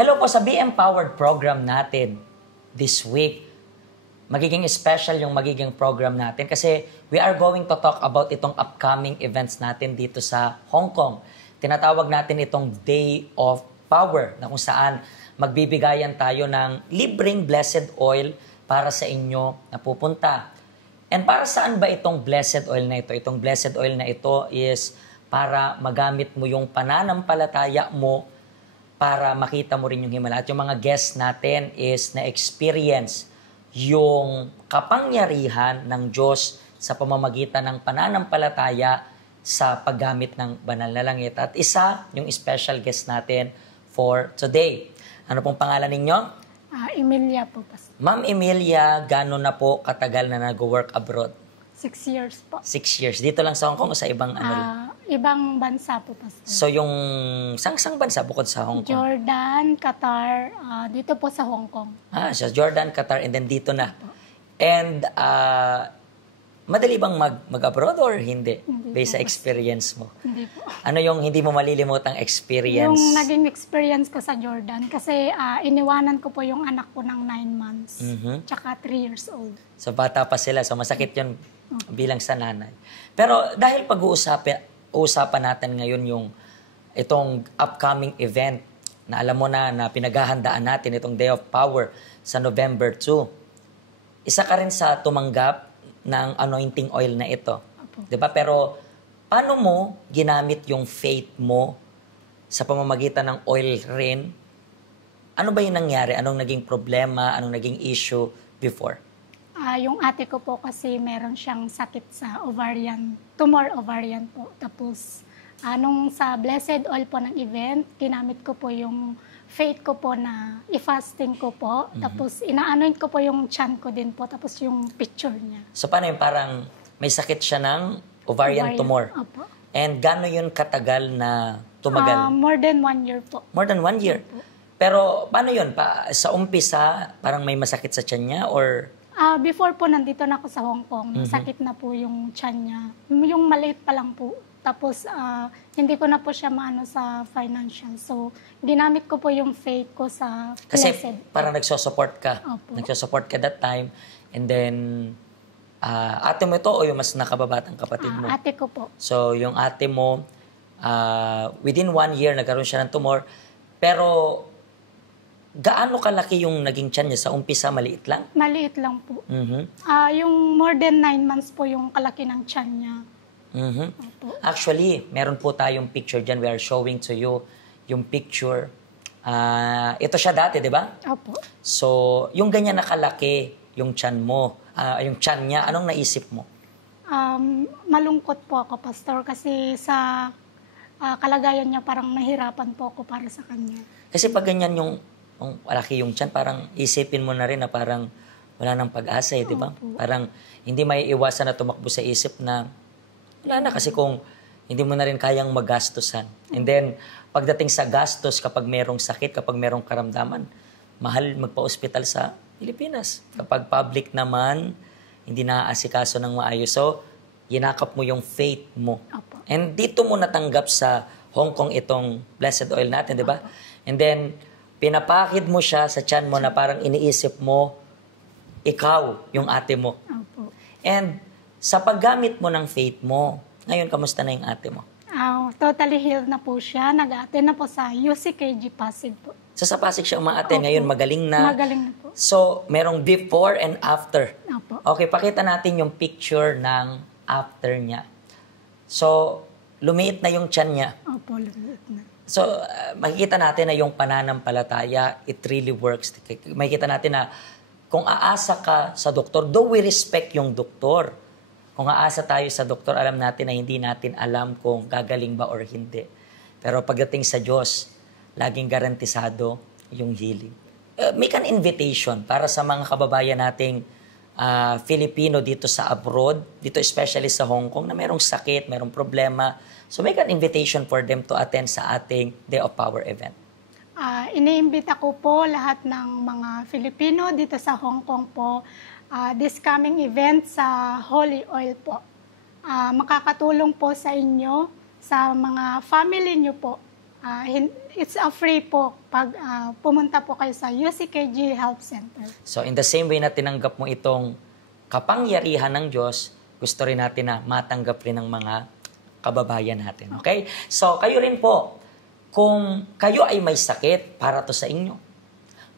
Hello po sa Be Empowered program natin this week. Magiging special yung magiging program natin kasi we are going to talk about itong upcoming events natin dito sa Hong Kong. Tinatawag natin itong Day of Power na kung saan magbibigayan tayo ng libreng blessed oil para sa inyo na pupunta. And para saan ba itong blessed oil na ito? Itong blessed oil na ito is para magamit mo yung pananampalataya mo para makita mo rin yung himala. At yung mga guests natin is na-experience yung kapangyarihan ng Diyos sa pamamagitan ng pananampalataya sa paggamit ng banal na langit. At isa, yung special guest natin for today. Ano pong pangalan ninyo? Emilia po, Pastor. Ma'am Emilia, gano'n na po katagal na nag-work abroad? 6 years po. 6 years. Dito lang sa Hong Kong o sa ibang Ibang bansa po, Pastor. So yung sang bansa bukod sa Hong Kong? Jordan, Qatar, dito po sa Hong Kong. Sa Jordan, Qatar, and then dito na. And madali bang mag-abroad or hindi? Based sa experience mo. Hindi po. Ano yung hindi mo malilimutang experience? Yung naging experience ko sa Jordan kasi iniwanan ko po yung anak ko ng 9 months. Tsaka 3 years old. So bata pa sila. So masakit yun bilang sa nanay. Pero dahil pag-uusapan natin ngayon yung itong upcoming event na alam mo na pinaghahandaan natin itong Day of Power sa November 2. Isa ka rin sa tumanggap ng anointing oil na ito. Diba? Pero paano mo ginamit yung faith mo sa pamamagitan ng oil rin? Ano ba yung nangyari? Anong naging problema? Anong naging issue before? Yung ate ko po kasi meron siyang sakit sa ovarian, tumor ovarian po. Tapos, nung sa blessed oil po ng event, ginamit ko po yung faith ko po na i-fasting ko po. Tapos, ina-anoint ko po yung chan ko din po. Tapos, yung picture niya. So, paano yung parang may sakit siya ng ovarian tumor? Opo. And gano'n yun katagal na tumagal? More than 1 year po. More than 1 year? Opo. Pero, paano yun? Sa umpisa, parang may masakit sa tiyan niya or... Before po, nandito na ako sa Hong Kong. Sakit na po yung tiyan niya. Yung maliit pa lang po. Tapos, hindi ko na po siya maano sa financial. So, ginamit ko po yung faith ko sa kasi blessed. parang nagsosupport ka. Opo. Nagsosupport ka that time. And then, ate mo ito o yung mas nakababatang kapatid mo? Ate ko po. So, yung ate mo, within 1 year, nagkaroon siya ng tumor. Pero, gaano kalaki yung naging tiyan niya? Sa umpisa, maliit lang? Maliit lang po. Yung more than 9 months po yung kalaki ng tiyan niya. Actually, meron po tayong picture dyan. We are showing to you yung picture. Ito siya dati, di ba? Opo. So, yung ganyan nakalaki, yung tiyan mo, yung tiyan niya, anong naisip mo? Malungkot po ako, Pastor, kasi sa kalagayan niya parang nahirapan po ako para sa kanya. Kasi pag ganyan yung malaki yung tiyan, parang isipin mo na rin na parang wala nang pag-asa, di ba? Parang hindi may iwasan na tumakbo sa isip na wala na kasi kung hindi mo na rin kayang magastusan. And then, pagdating sa gastos, kapag merong sakit, kapag merong karamdaman, mahal magpa-ospital sa Pilipinas. Kapag public naman, hindi naaasikaso ng maayos. So, yinakap mo yung faith mo. Opo. And dito mo natanggap sa Hong Kong itong blessed oil natin, di ba? And then, pinapakid mo siya sa tiyan mo na parang iniisip mo, ikaw, yung ate mo. Opo. And sa paggamit mo ng faith mo, ngayon, kamusta na yung ate mo? Totally healed na po siya. Nag-attend na po sa UCKG Pasig po. So sa Pasig siya umaattend, ngayon magaling na. Magaling na po. So, merong before and after. Opo. Okay, pakita natin yung picture ng after niya. So, lumiit na yung tiyan niya. Opo, lumiit na. So, makikita natin na yung pananampalataya, it really works. Makikita natin na kung aasa ka sa doktor, though we respect yung doktor, kung aasa tayo sa doktor, alam natin na hindi natin alam kung gagaling ba or hindi. Pero pagdating sa Diyos, laging garantisado yung healing. Make an invitation para sa mga kababayan nating Filipino dito sa abroad, dito especially sa Hong Kong, na merong sakit, merong problema. So make an invitation for them to attend sa ating Day of Power event. Iniimbita ko po lahat ng mga Filipino dito sa Hong Kong po, this coming event sa Holy Oil po. Makakatulong po sa inyo, sa mga family nyo po, It's a free po pag pumunta po kayo sa UCKG Health Center. So in the same way na tinanggap mo itong kapangyarihan ng Diyos, gusto rin natin na matanggap rin ng mga kababayan natin. Okay? So kayo rin po, kung kayo ay may sakit, para to sa inyo.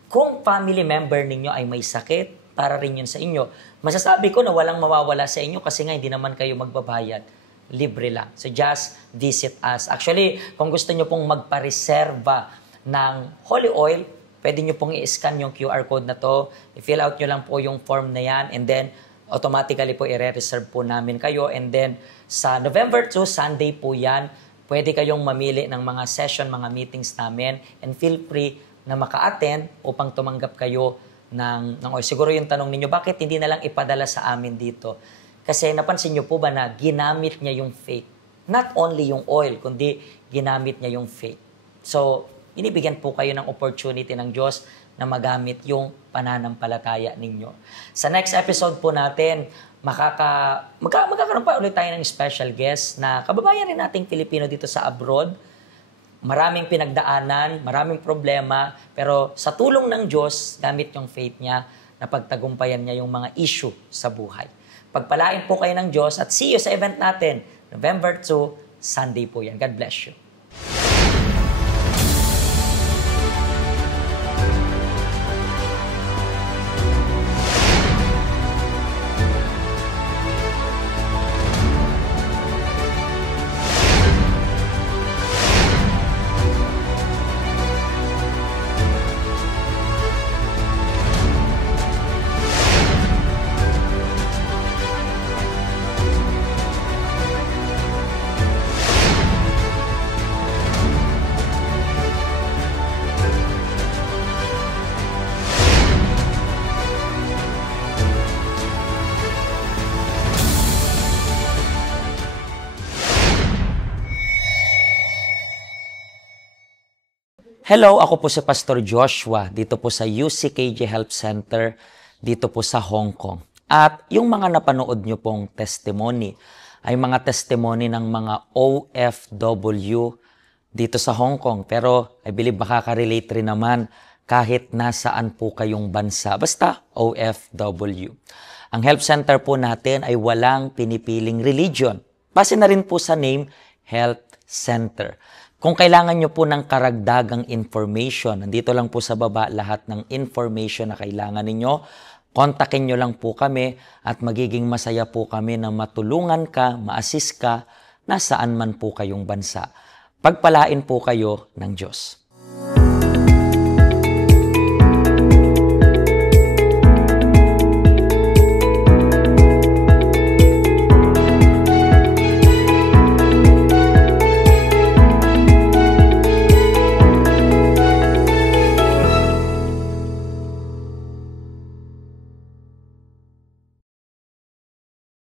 Kung family member ninyo ay may sakit, para rin yun sa inyo. Masasabi ko na walang mawawala sa inyo kasi nga hindi naman kayo magbabayad. Libre lang. So just visit us. Actually, kung gusto nyo pong magpareserba ng holy oil, pwede nyo pong i-scan yung QR code na to. I-fill out nyo lang po yung form na yan and then automatically po i-reserve po namin kayo. And then sa November 2, Sunday po yan, pwede kayong mamili ng mga session, mga meetings namin and feel free na maka-attend upang tumanggap kayo ng oil. Siguro yung tanong ninyo, bakit hindi na lang ipadala sa amin dito? Kasi napansin nyo po ba na ginamit niya yung faith? Not only yung oil, kundi ginamit niya yung faith. So, inibigyan po kayo ng opportunity ng Diyos na magamit yung pananampalataya ninyo. Sa next episode po natin, magkakaroon pa ulit tayo ng special guest na kababayan rin nating Pilipino dito sa abroad. Maraming pinagdaanan, maraming problema, pero sa tulong ng Diyos, gamit yung faith niya, napagtagumpayan niya yung mga issue sa buhay. Pagpalain po kayo ng Diyos at see you sa event natin, November 2, Sunday po yan. God bless you. Hello, ako po si Pastor Joshua dito po sa UCKG Health Center dito po sa Hong Kong. At yung mga napanood nyo pong testimony ay mga testimony ng mga OFW dito sa Hong Kong. Pero I believe makaka-relate rin naman kahit nasaan po kayong bansa. Basta OFW. Ang health center po natin ay walang pinipiling religion. Base na rin po sa name, Health Center. Kung kailangan nyo po ng karagdagang information, nandito lang po sa baba lahat ng information na kailangan ninyo, kontakin nyo lang po kami at magiging masaya po kami na matulungan ka, ma-assist ka, nasaan man po kayong bansa. Pagpalain po kayo ng Diyos.